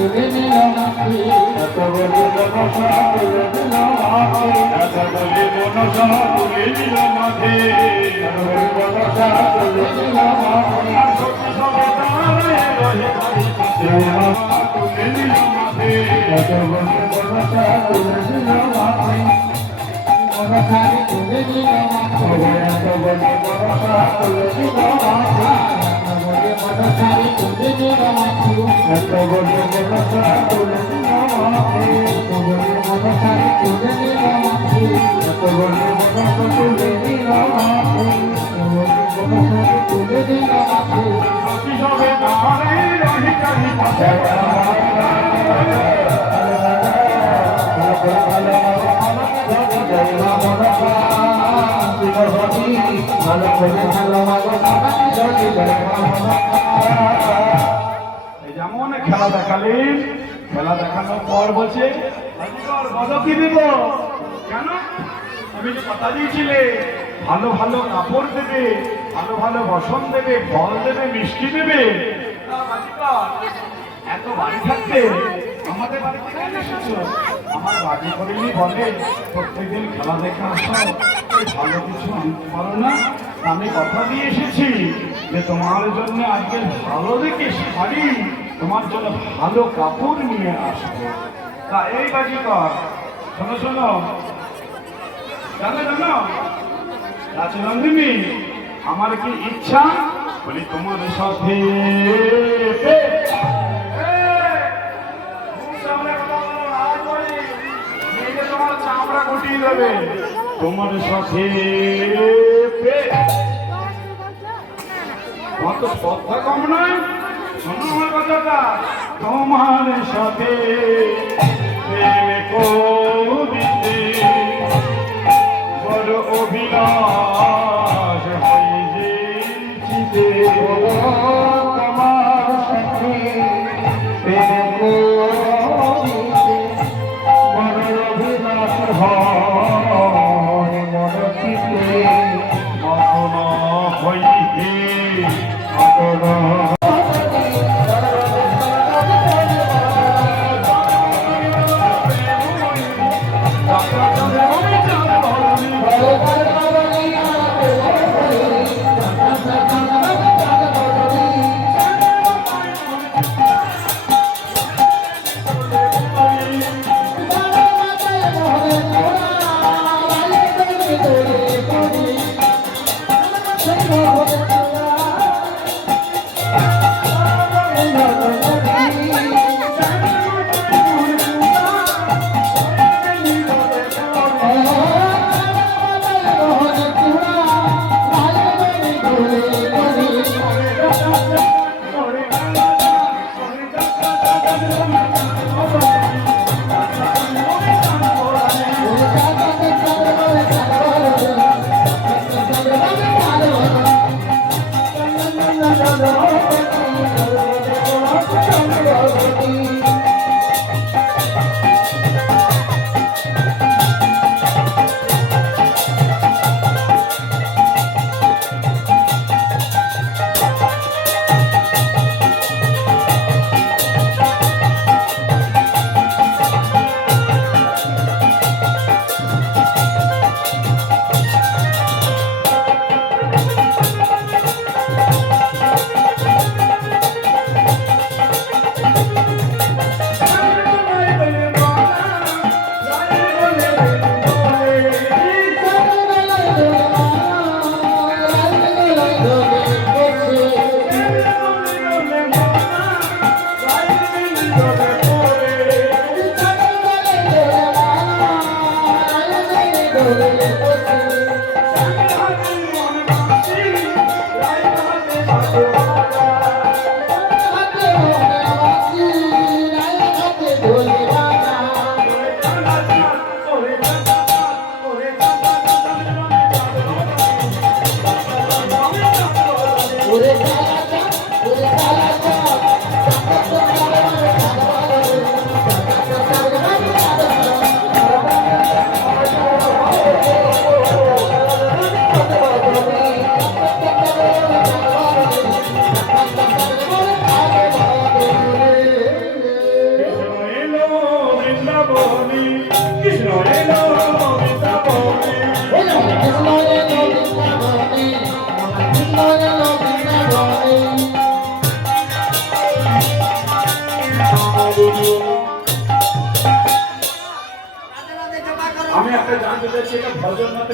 মারি মধ্যে মন সরলা কহি মনসা এত বলি মনসা তুলে দিল মাঝে আর সত্যি সবে দাঁড়ায় রহে বাড়ি তুলে দিল মাঝে সত্যি সবে দাঁড়ায় রহে বাড়ি পাশে যেমন খেলা দেখালেন। খেলা দেখানোর পর বলছে "বাজিকর, বলো কেন? আমি যে কথা দিয়েছিলে ভালো ভালো কাপড় দেবে ভালো ভালো বসন দেবে ফল দেবে মিষ্টি দেবে। এত বাড়ি থাকতে আমাদের বাড়িতে এসেছ? আমার বাড়ি করেনি বলে প্রত্যেকদিন খেলা দেখে আসো। ভালো কিছু না আমি কথা দিয়ে এসেছি যে তোমার জন্য আজকে ভালো দেখে শাড়ি তোমার জন্য ভালো কাপড় নিয়ে আসব তা এই বাজি কর শোনো শোনো জানো জানো রাজনন্দিনী আমার কি ইচ্ছা বলি তোমার সাথে চামড়া গুটিয়ে দেবে তোমার সাথে কত কথা কম নয় শোনো আমার কথাটা। তোমার সাথে বড় অভিলাষ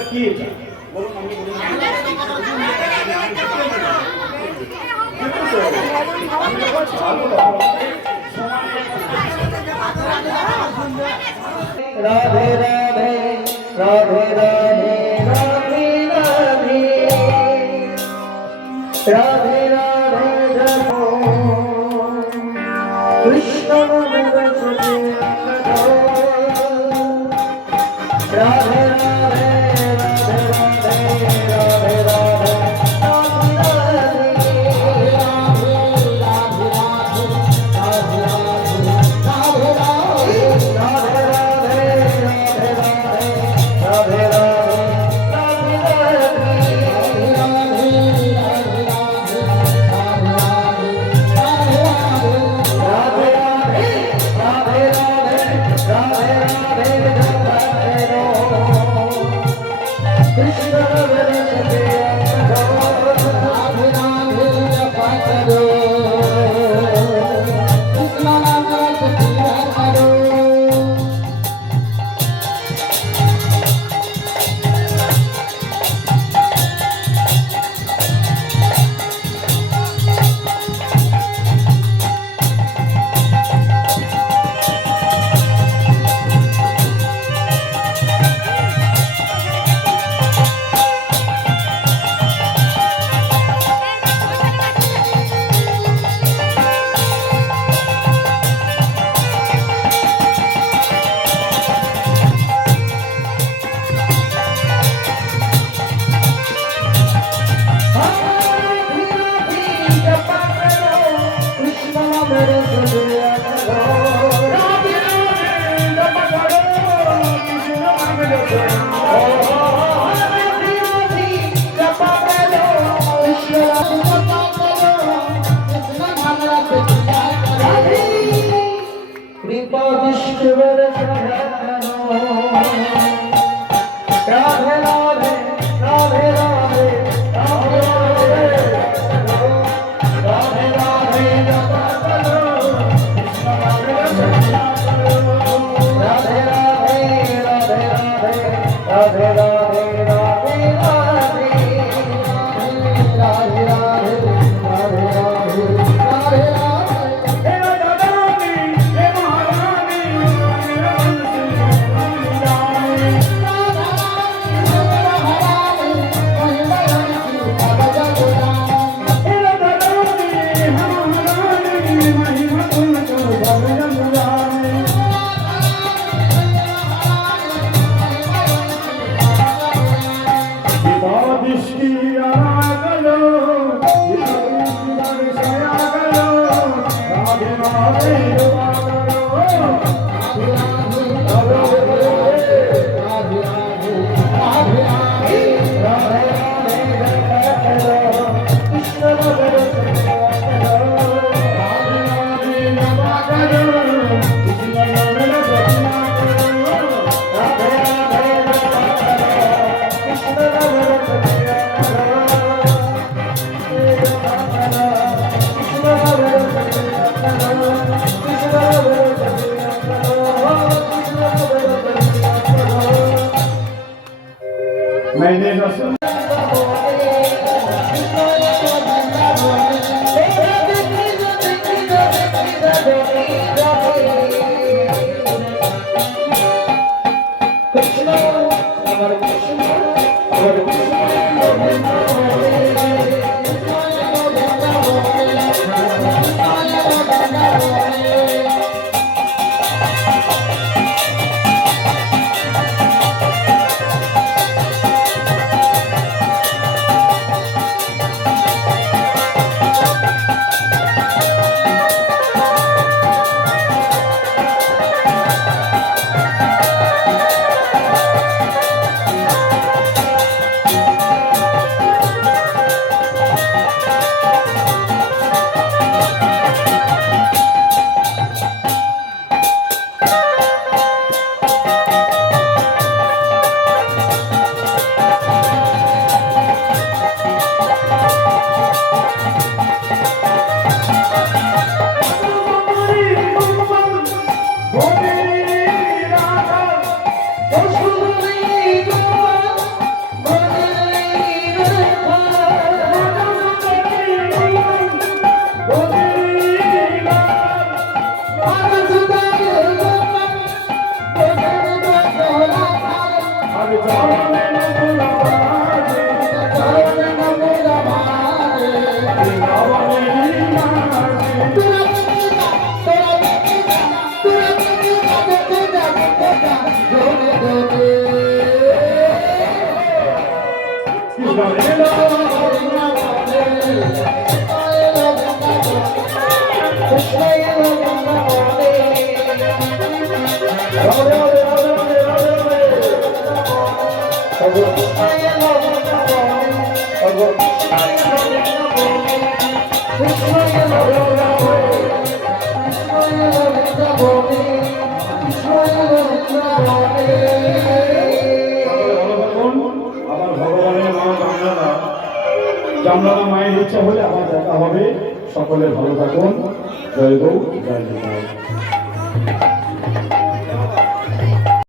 কি এটা? বলুন আমি Radhe Radhe Radhe Radhe. Gracias. Krishna Thank you very Obrigado. Krishna লীলা জামলানা মায়ের ইচ্ছা হলে আমার দেখা হবে। সকলে ভালো থাকুন। জয় গৌ জয়